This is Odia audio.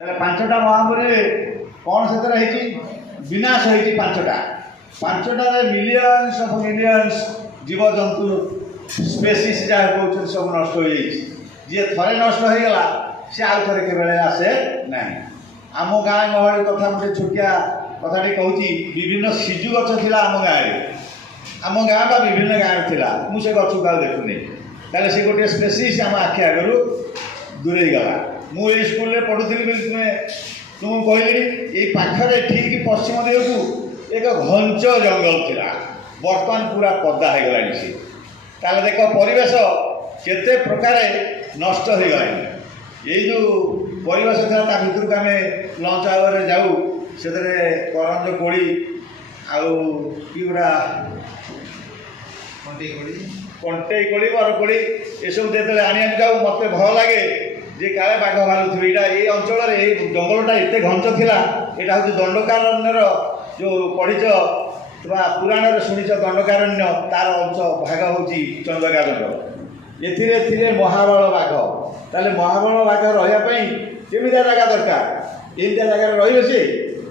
ପାଞ୍ଚଟା ମହାମାରୀ କ'ଣ ସେଥିରେ ହେଇଛି? ବିନାଶ ହେଇଛି ପାଞ୍ଚଟାରେ ମିଲିୟନ୍ସ ଅଫ୍ ମିଲିୟନ୍ସ ଜୀବଜନ୍ତୁ ସ୍ପେସିସ୍ ଯାହା କହୁଛନ୍ତି ସବୁ ନଷ୍ଟ ହୋଇଯାଇଛି। ଯିଏ ଥରେ ନଷ୍ଟ ହୋଇଗଲା ସେ ଆଉ ଥରେ କେବେଳେ ଆସେ ନାହିଁ। ଆମ ଗାଁ ଗହଳି କଥା ଗୋଟେ ଛୋଟିଆ କଥାଟି କହୁଛି। ବିଭିନ୍ନ ସିଜୁ ଗଛ ଥିଲା ଆମ ଗାଁରେ, ଆମ ଗାଁ ବା ବିଭିନ୍ନ ଗାଁରେ ଥିଲା। ମୁଁ ସେ ଗଛକୁ ଆଉ ଦେଖୁନି। ତାହେଲେ ସେ ଗୋଟିଏ ସ୍ପେସିସ୍ ଆମ ଆଖି ଆଗରୁ ଦୂରେଇ ଗଲା। ମୁଁ ଏଇ ସ୍କୁଲରେ ପଢ଼ୁଥିଲି ବୋଲି ତୁମକୁ କହିଲି, ଏଇ ପାଖରେ ଠିକ୍ ପଶ୍ଚିମ ଦିଗକୁ ଏକ ଘଞ୍ଚ ଜଙ୍ଗଲ ଥିଲା, ବର୍ତ୍ତମାନ ପୁରା ପଦା ହେଇଗଲାଣି ସେ। ତାହେଲେ ଦେଖ ପରିବେଶ କେତେ ପ୍ରକାର ନଷ୍ଟ ହେଇଗଲାଣି। ଏଇ ଯେଉଁ ପରିବେଶ ଥିଲା ତା ଭିତରକୁ ଆମେ ଲଞ୍ଚ ଆୱାରରେ ଯାଉ, ସେଥିରେ କରଞ୍ଜ କୋଳି ଆଉ କିଗୁଡ଼ା କଣ୍ଟେଇ କୋଳି ବରକୋଳି ଏସବୁ ଯେତେବେଳେ ଆଣିବାକୁ ଯାଉ ମୋତେ ଭଲ ଲାଗେ ଯେ କାଳେ ବାଘ ଭାଲୁଥିବେ। ଏଇଟା ଏଇ ଅଞ୍ଚଳରେ ଏଇ ଜଙ୍ଗଲଟା ଏତେ ଘଞ୍ଚ ଥିଲା। ଏଇଟା ହେଉଛି ଦଣ୍ଡକାରଣ୍ୟର ଯେଉଁ ପଢ଼ିଛ ବା ପୁରାଣରେ ଶୁଣିଛ ଦଣ୍ଡକାରଣ୍ୟ, ତାର ଅଂଶ ଭାଗ ହେଉଛି ଚନ୍ଦକା ଜଙ୍ଗଲ। ଏଥିରେ ଥିଲେ ମହାବଳ ବାଘ। ତାହେଲେ ମହାବଳ ବାଘ ରହିବା ପାଇଁ କେମିତିଆ ଜାଗା ଦରକାର? ଏମିତିଆ ଜାଗାରେ ରହିବେ ସେ।